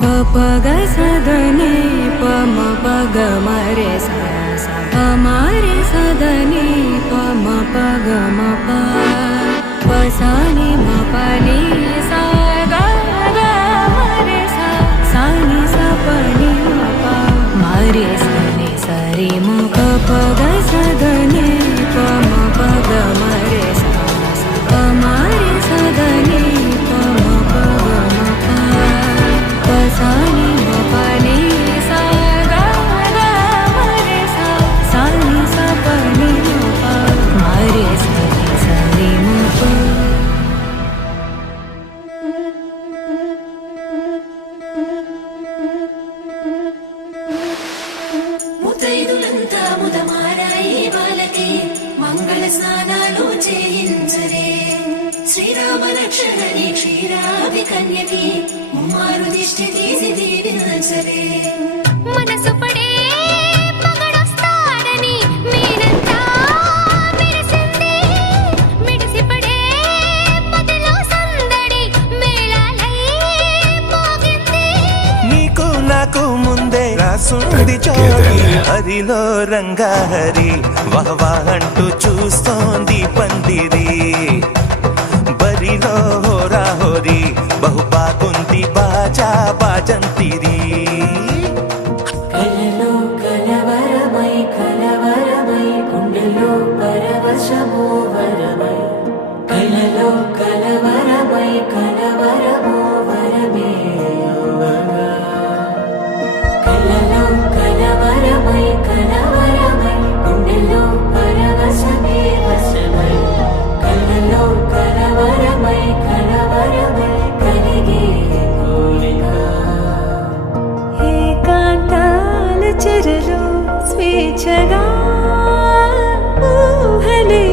पग सदनी पम पग मरे सा मरे सदनी पम पग मप पसानी मपनी सा गा मरे सा सानी सपनी मप मरे सनी सरी मुख पग सदनी पम पग मरे सा मरे सदनी पम पग मप पसानी मपनी सा गा मरे सा सानी सपनी मप मरे सनी सरी मुख ముతైదులంతా ముదమారాయి బాలకి మంగళ స్నానాలు చేయించరే శ్రీరామ రక్షణని క్షీరాభి కన్యకి ముమ్మారు దిష్టి తీసి దీవించరే మనసు పడే మగడొస్తాడని మీనంతా మెరిసింది మిడిసి పడే పదిలో సందడి మేళాలై మోగింది నీకు నాకు ముందే రాసుంది చోరీ హరిలో రంగాహరి వహవా అంటూ చూస్తోంది పందిరి బరిలో హోరా హోరి బహు బాగుంది బాజా బాజంతిరి కలలో కలవరమై కలవరమై గుండెలో పరవశమో వరమై కలలో కలవరమై కలవరమో వరమే యువగా కలలో కలవరమై కలవరమై గుండెలో పరవశమే వశమై కలలో కలవరమై కలవరమై కలిగే కోరిక ఏకాంతాల చెరలో స్వేచ్ఛగా ఊహలే